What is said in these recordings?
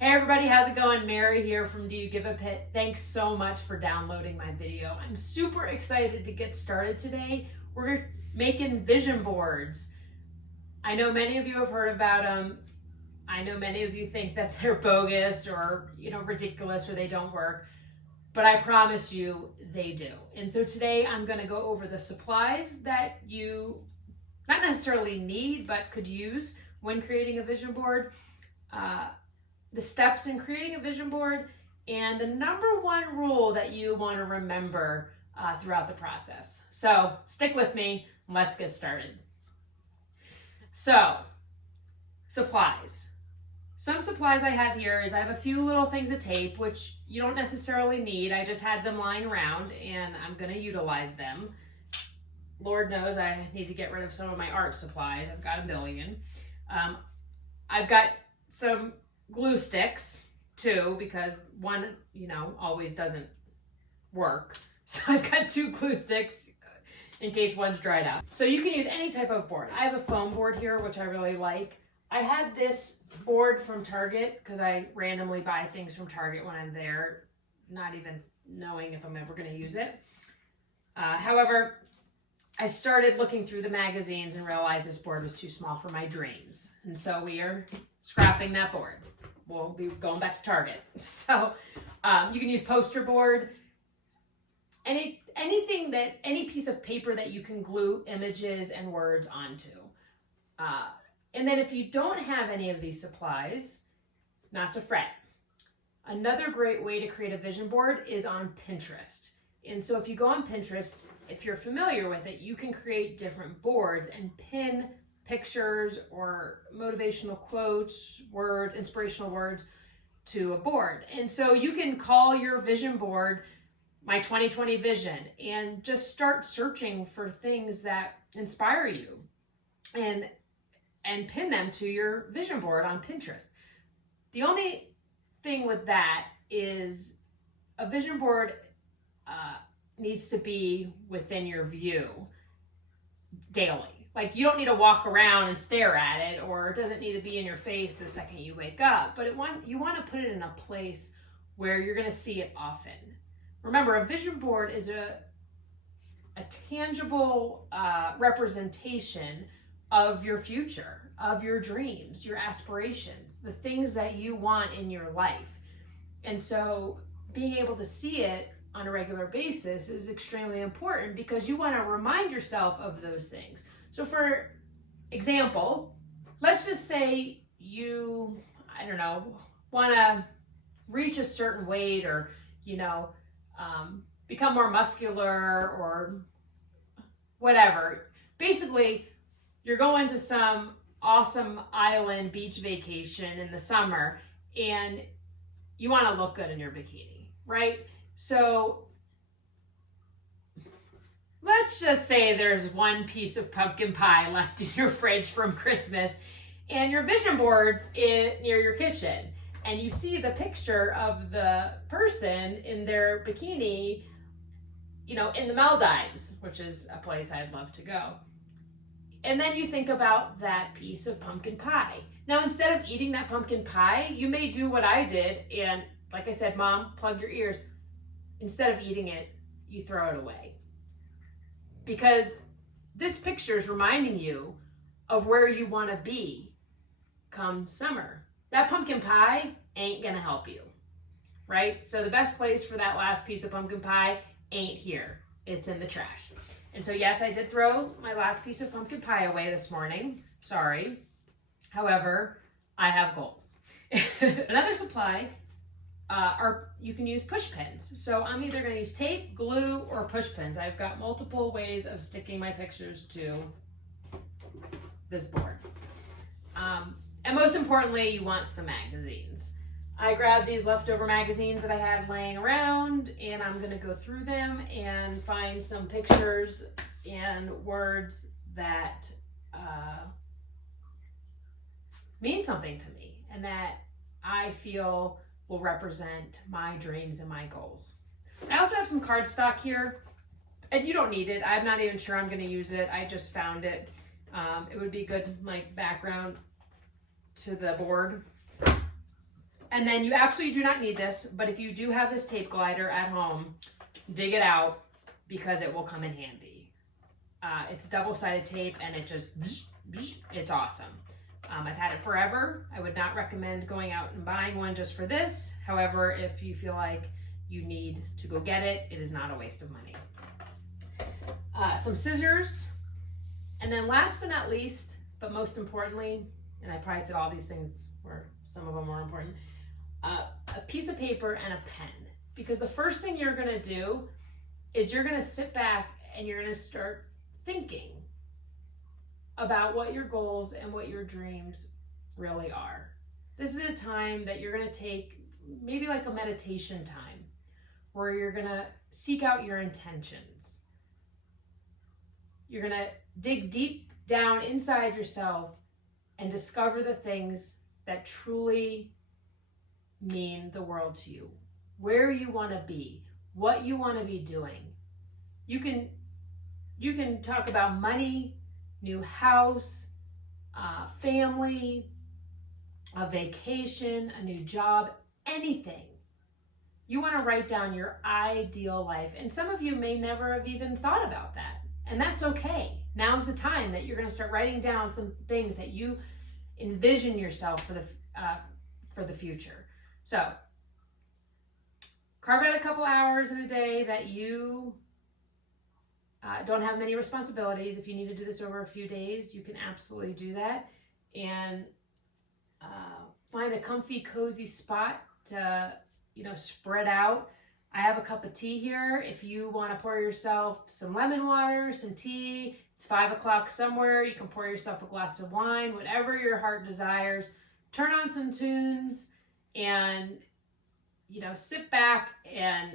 Hey everybody, how's it going? Mary here from Do You Give a Pit? Thanks so much for downloading my video. I'm super excited to get started today. We're making vision boards. I know many of you have heard about them. I know many of you think that they're bogus or ridiculous or they don't work, but I promise you they do. And so today I'm going to go over the supplies that you not necessarily need but could use when creating a vision board, the steps in creating a vision board, and the number one rule that you want to remember throughout the process. So stick with me, let's get started. So, supplies. Some supplies I have here is I have a few little things of tape, which you don't necessarily need. I just had them lying around and I'm going to utilize them. Lord knows I need to get rid of some of my art supplies. I've got a billion. I've got some glue sticks too, because one, always doesn't work. So I've got 2 glue sticks in case one's dried out. So you can use any type of board. I have a foam board here, which I really like. I had this board from Target because I randomly buy things from Target when I'm there, not even knowing if I'm ever going to use it. However, I started looking through the magazines and realized this board was too small for my dreams. And so we are scrapping that board. We'll be going back to Target. So you can use poster board, any piece of paper that you can glue images and words onto. And then if you don't have any of these supplies, not to fret. Another great way to create a vision board is on Pinterest. And so if you go on Pinterest, if you're familiar with it, you can create different boards and pin pictures or motivational quotes, words, inspirational words to a board. And so you can call your vision board My 2020 Vision and just start searching for things that inspire you and pin them to your vision board on Pinterest. The only thing with that is a vision board needs to be within your view daily. Like, you don't need to walk around and stare at it, or it doesn't need to be in your face the second you wake up, but you want to put it in a place where you're going to see it often. Remember, a vision board is a tangible representation of your future, of your dreams, your aspirations, the things that you want in your life. And so being able to see it on a regular basis is extremely important because you want to remind yourself of those things. So for example, let's just say you, want to reach a certain weight or, become more muscular or whatever. Basically, you're going to some awesome island beach vacation in the summer and you want to look good in your bikini, right? So let's just say there's one piece of pumpkin pie left in your fridge from Christmas and your vision board's near your kitchen and you see the picture of the person in their bikini, in the Maldives, which is a place I'd love to go. And then you think about that piece of pumpkin pie. Now, instead of eating that pumpkin pie, you may do what I did. And like I said, Mom, plug your ears. Instead of eating it, you throw it away. Because this picture is reminding you of where you want to be come summer. That pumpkin pie ain't going to help you, right? So the best place for that last piece of pumpkin pie ain't here. It's in the trash. And so yes, I did throw my last piece of pumpkin pie away this morning. Sorry. However, I have goals. Another supply you can use push pins. So I'm either going to use tape, glue, or push pins. I've got multiple ways of sticking my pictures to this board. And most importantly, you want some magazines. I grabbed these leftover magazines that I had laying around, and I'm going to go through them and find some pictures and words that mean something to me and that I feel will represent my dreams and my goals. I also have some cardstock here, and you don't need it. I'm not even sure I'm going to use it. I just found it. It would be good like background to the board. And then you absolutely do not need this, but if you do have this tape glider at home, dig it out because it will come in handy. It's double-sided tape and it just, it's awesome. I've had it forever. I would not recommend going out and buying one just for this. However, if you feel like you need to go get it, it is not a waste of money. Some scissors. And then last but not least, but most importantly, and I probably said all these things were some of them more important, a piece of paper and a pen. Because the first thing you're gonna do is you're gonna sit back and you're gonna start thinking about what your goals and what your dreams really are. This is a time that you're gonna take maybe like a meditation time where you're gonna seek out your intentions. You're gonna dig deep down inside yourself and discover the things that truly mean the world to you, where you want to be, what you want to be doing. You can talk about money, new house, family, a vacation, a new job, anything. You want to write down your ideal life. And some of you may never have even thought about that. And that's okay. Now's the time that you're going to start writing down some things that you envision yourself for the future. So carve out a couple hours in a day that you don't have many responsibilities. If you need to do this over a few days, you can absolutely do that. And find a comfy, cozy spot to, spread out. I have a cup of tea here. If you want to pour yourself some lemon water, some tea, it's 5 o'clock somewhere, you can pour yourself a glass of wine, whatever your heart desires. Turn on some tunes and, sit back and,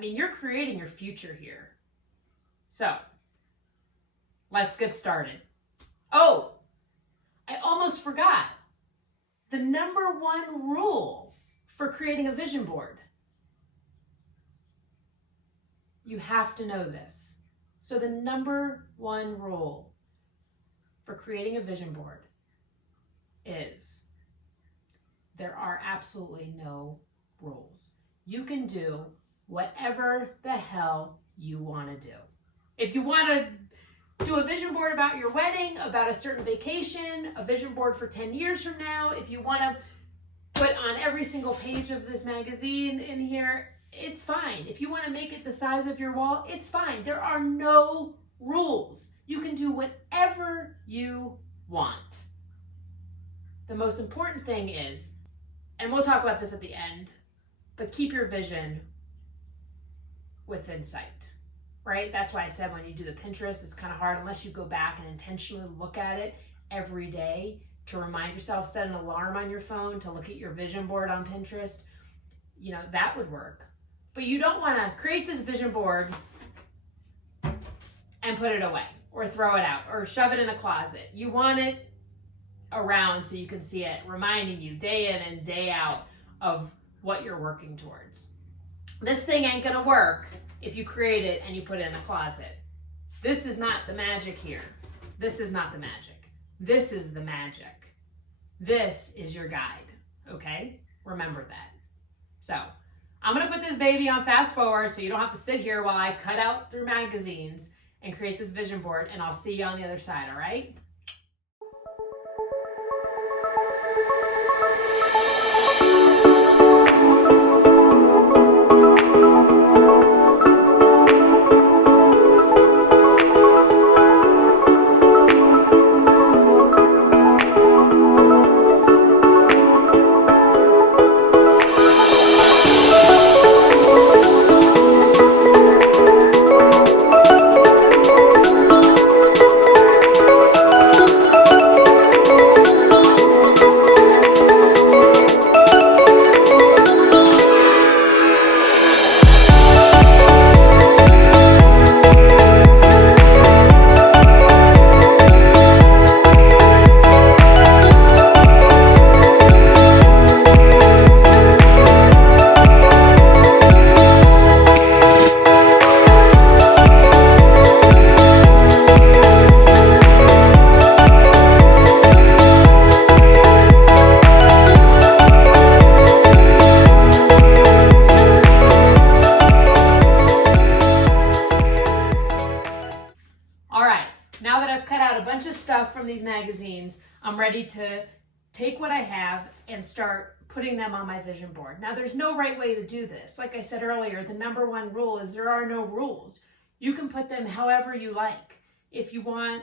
you're creating your future here. So, let's get started. Oh, I almost forgot. The number one rule for creating a vision board. You have to know this. So the number one rule for creating a vision board is there are absolutely no rules. You can do whatever the hell you want to do. If you want to do a vision board about your wedding, about a certain vacation, a vision board for 10 years from now, if you want to put on every single page of this magazine in here, it's fine. If you want to make it the size of your wall, it's fine. There are no rules. You can do whatever you want. The most important thing is, and we'll talk about this at the end, but keep your vision within sight, right? That's why I said when you do the Pinterest, it's kind of hard unless you go back and intentionally look at it every day to remind yourself, set an alarm on your phone to look at your vision board on Pinterest. That would work. But you don't want to create this vision board and put it away or throw it out or shove it in a closet. You want it around so you can see it, reminding you day in and day out of what you're working towards. This thing ain't gonna work if you create it and you put it in a closet. This is not the magic here. This is not the magic. This is the magic. This is your guide, okay? Remember that. So, I'm gonna put this baby on fast forward so you don't have to sit here while I cut out through magazines and create this vision board, and I'll see you on the other side, all right? magazines. I'm ready to take what I have and start putting them on my vision board. Now, there's no right way to do this. Like I said earlier, the number one rule is there are no rules. You can put them however you like. If you want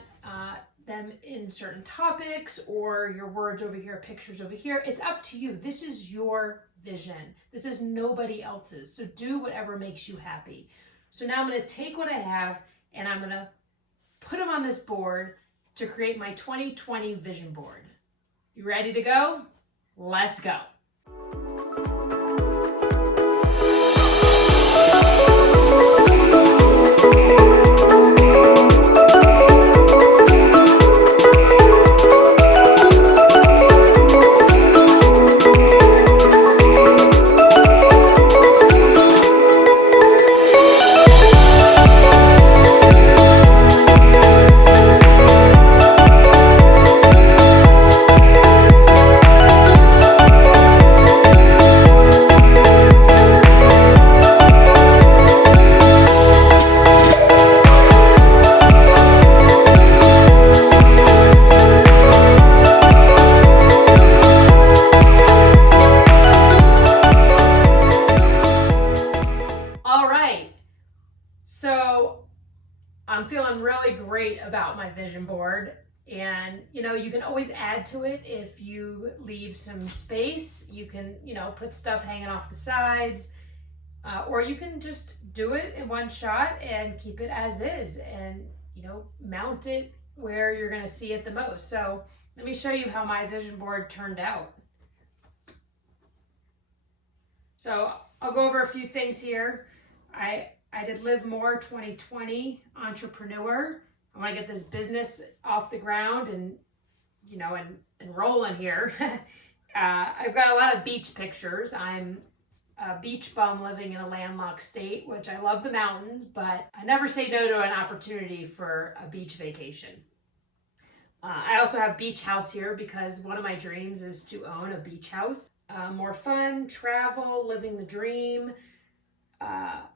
them in certain topics, or your words over here, pictures over here, it's up to you. This is your vision. This is nobody else's. So do whatever makes you happy. So now I'm going to take what I have and I'm going to put them on this board to create my 2020 vision board. You ready to go? Let's go. So I'm feeling really great about my vision board, and you can always add to it if you leave some space. You can put stuff hanging off the sides, or you can just do it in one shot and keep it as is, and mount it where you're going to see it the most. So let me show you how my vision board turned out. So I'll go over a few things here. I did Live More 2020 entrepreneur. I want to get this business off the ground and rolling here. I've got a lot of beach pictures. I'm a beach bum living in a landlocked state, which I love the mountains, but I never say no to an opportunity for a beach vacation. I also have beach house here because one of my dreams is to own a beach house. More fun, travel, living the dream.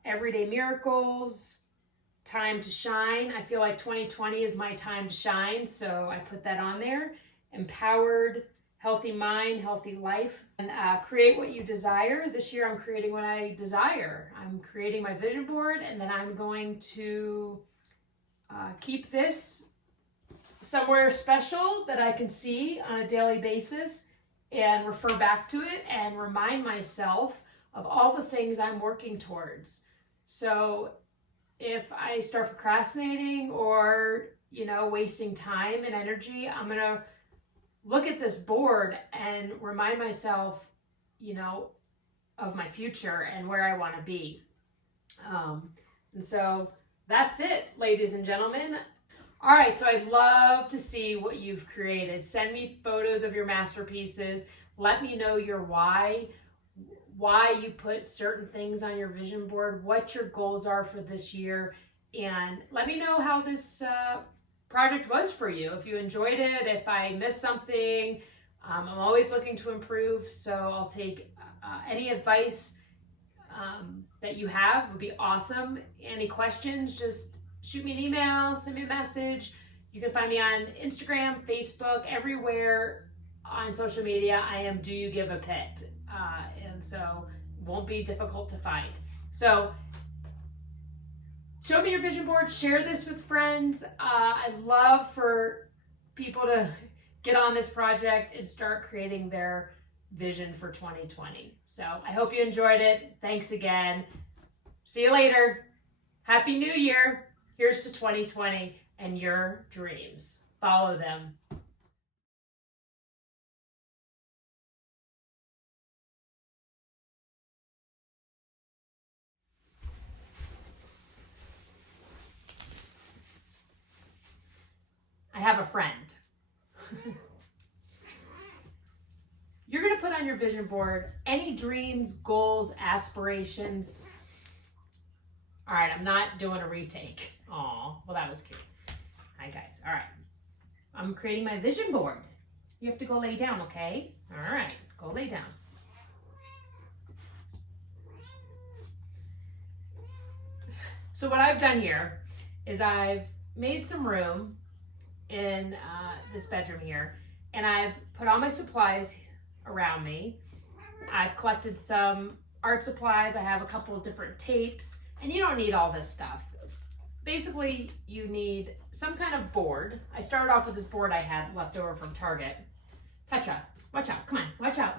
Everyday miracles, time to shine. I feel like 2020 is my time to shine, so I put that on there. Empowered, healthy mind, healthy life, and create what you desire. This year I'm creating what I desire. I'm creating my vision board, and then I'm going to keep this somewhere special that I can see on a daily basis and refer back to it and remind myself of all the things I'm working towards. So if I start procrastinating or, wasting time and energy, I'm gonna look at this board and remind myself, of my future and where I wanna be. And so that's it, ladies and gentlemen. All right, so I'd love to see what you've created. Send me photos of your masterpieces. Let me know your why you put certain things on your vision board, what your goals are for this year, and let me know how this project was for you. If you enjoyed it, if I missed something, I'm always looking to improve, so I'll take any advice that you have would be awesome. Any questions, just shoot me an email, send me a message. You can find me on Instagram, Facebook, everywhere on social media. I am Do You Give a Pit? And so it won't be difficult to find. So show me your vision board, share this with friends. I'd love for people to get on this project and start creating their vision for 2020. So I hope you enjoyed it. Thanks again. See you later. Happy New Year. Here's to 2020 and your dreams. Follow them. I have a friend. You're going to put on your vision board any dreams, goals, aspirations. All right, I'm not doing a retake. Aw, well, that was cute. Hi, guys. All right. I'm creating my vision board. You have to go lay down, okay? All right, go lay down. So what I've done here is I've made some room in this bedroom here, and I've put all my supplies around me. I've collected some art supplies. I have a couple of different tapes, and you don't need all this stuff. Basically, you need some kind of board. I started off with this board I had left over from Target. Petra, watch out, come on, watch out.